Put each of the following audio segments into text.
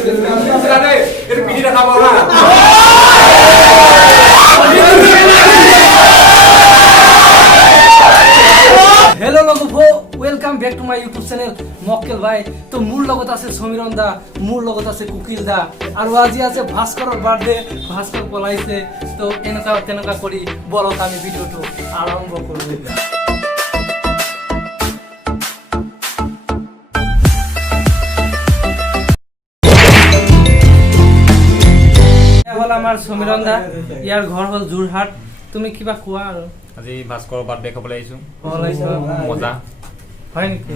এটা পিটি দেখাব না हेलो लोगों welcome back to my YouTube channel मक्केल भाई तो मोर लगत আছে সমীরন দা মোর লগত আছে কুকিল দা আর আজি আছে ভাস্কৰৰ বাৰ্থডে ভাস্কৰ পলাইছে তো এনেকা কৰি বলক আমি ভিডিওটো আৰম্ভ কৰো হল আমাৰ সমীৰন দা ইয়াৰ ঘৰ হল জুৰহাট তুমি কিবা কোৱা আৰু আজি ভাস্কৰৰ বাৰ্থডে খাবলৈ আহিছো মজা হয় নেকি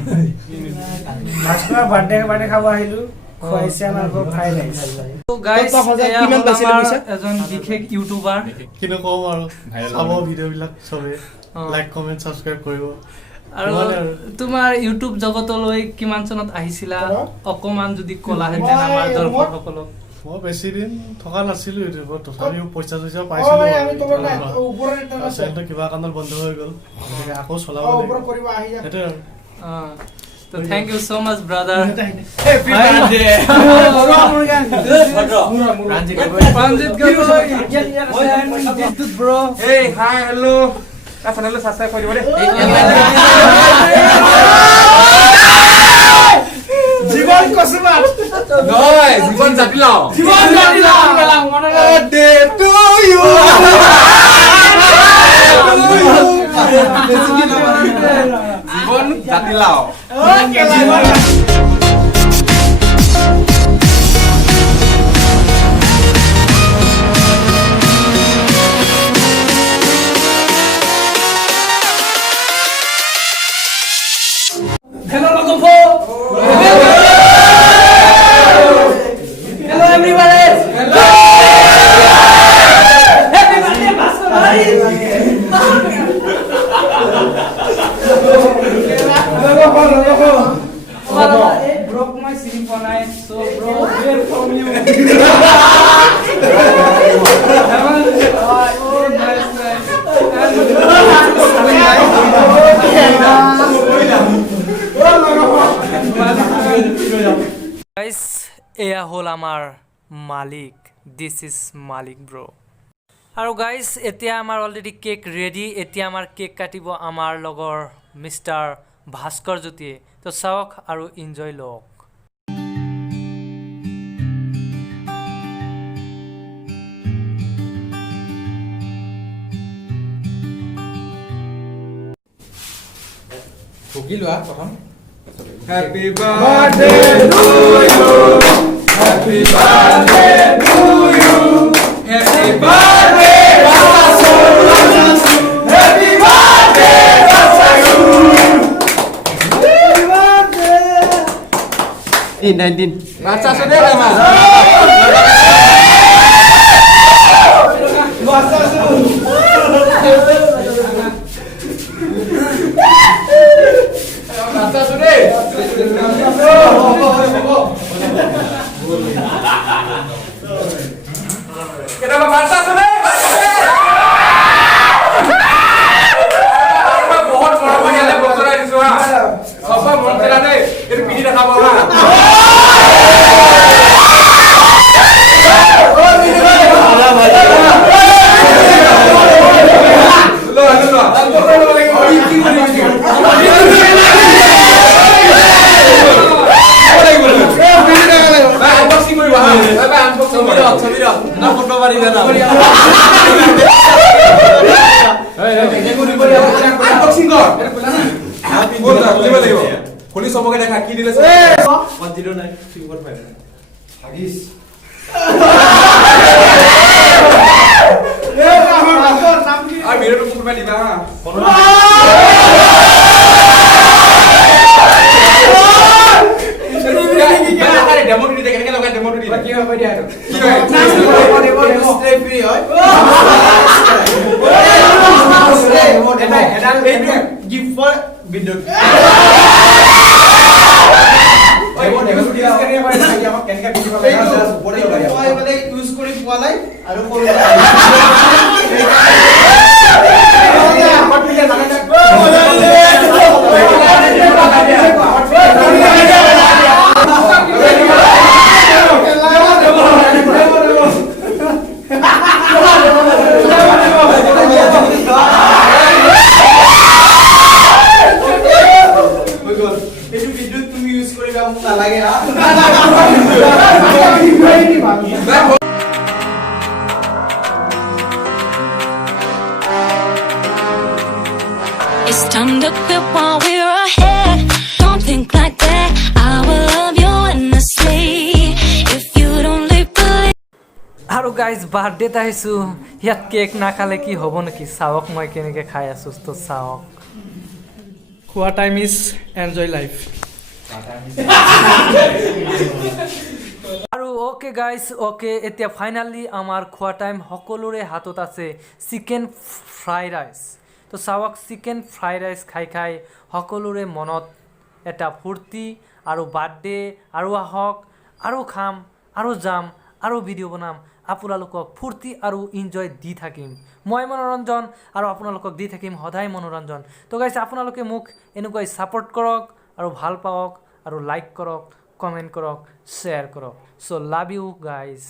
ভাস্কৰৰ বাৰ্থডে খাব আহিলো খুৱাইছে আমাৰ খাই লাগিছে তো গাইস কিমান পাইছিল পিছে এজন বিশেষ ইউটিউবাৰ কিনো কম আৰু চাব ভিডিও বিলাক সবে লাইক কমেন্ট সাবস্ক্ৰাইব কৰিব আৰু তোমাৰ ইউটিউব জগতলৈ কিমান চনত আহিছিলা অকমান যদি কলাহেতেন আমাৰ দৰ্শকসকলক মই বেছি দিন থকা নাছিলো ইউটিউবত তথাপিও পইচা পাইছিলো আমি তোমাৰ ওপৰত চেনেলটো কিবা কাৰণত বন্ধ হৈ গ'ল আকৌ চলাব ওপৰত কৰিব আহি যা সেইটো তো thank you so much brother happy birthday Ranjit bro hey hi hello ta channel subscribe কৰি দিব দে জীবন কসবা নহয় জীবন জাতিলাও বার্থডে টু ইউ জীবন জাতিলাও hello logo hello everybody hello happy birthday Bhaskar bhai broke my sleep one night so bro where from you oh nice guys এয়া হল আমাৰ মালিক this is মালিক bro আৰু গাইস এতিয়া আমাৰ অলৰেডি কেক ৰেডি এতিয়া আমাৰ কেক কাটিব আমাৰ লগৰ মিস্টাৰ ভাস্কৰ জ্যোতিয়ে তো চাওক আৰু এনজয় লওক ভুগিলোৱা প্ৰথম Happy birthday to you. Happy birthday to you. Happy birthday, Happy birthday, Happy birthday. 19 বাচ্চা সুদে আমা বাচ্চা সুদে কেটা বাচ্চা সুদে বহুত বড় বড় বছর আইছো সব মন করা দে এর পিটি দেখাব না খুলি সবকে দেখা কি দিলে 109 345 হাগিস আর ভিডিওটা কোন ভাই দিবা হ্যাঁ ডেমো দিতে কেনে লগা ডেমো দিতে কি হবে দিয়া কি হয় ডেমো স্ট্রে ফ্রি হয় এটা গিফট ফর ভিডিও ওই বডি ইউজ কৰি পাৰি নাকি আমাক কেনকা ভিডিও লাগে বডি মই মানে ইউজ কৰি পোৱা নাই আৰু কৰোঁ মোক নালাগে হা It's time to quit while we're ahead. Don't think like that. I will love you endlessly. If you don't leave, believe. আৰু গাইজ বাৰ্থডেত আহিছোঁ ইয়াত কেক নাখালে কি হ'ব নেকি চাওক মই কেনেকৈ খাই আছোঁ তো চাওক খোৱা টাইম ইজ এনজয় লাইফ আৰু অ'কে গাইজ অ'কে এতিয়া ফাইনেলি আমাৰ খোৱা টাইম সকলোৰে হাতত আছে চিকেন ফ্ৰাইড ৰাইচ তো চাওক চিকেন ফ্ৰাইড ৰাইচ খাই খাই সকলোৰে মনত এটা ফূৰ্তি আৰু বাৰ্থডে আৰু আহক আৰু খাম আৰু যাম আৰু ভিডিঅ' বনাম আপোনালোকক ফূৰ্তি আৰু ইনজয় দি থাকিম মই মনোৰঞ্জন আৰু আপোনালোকক দি থাকিম সদায় মনোৰঞ্জন তো গাইজ আপোনালোকে মোক এনেকৈ ছাপোৰ্ট কৰক আৰু ভাল পাওক আৰু লাইক কৰক কমেণ্ট কৰক শ্বেয়াৰ কৰক চ' লাভ ইউ গাইজ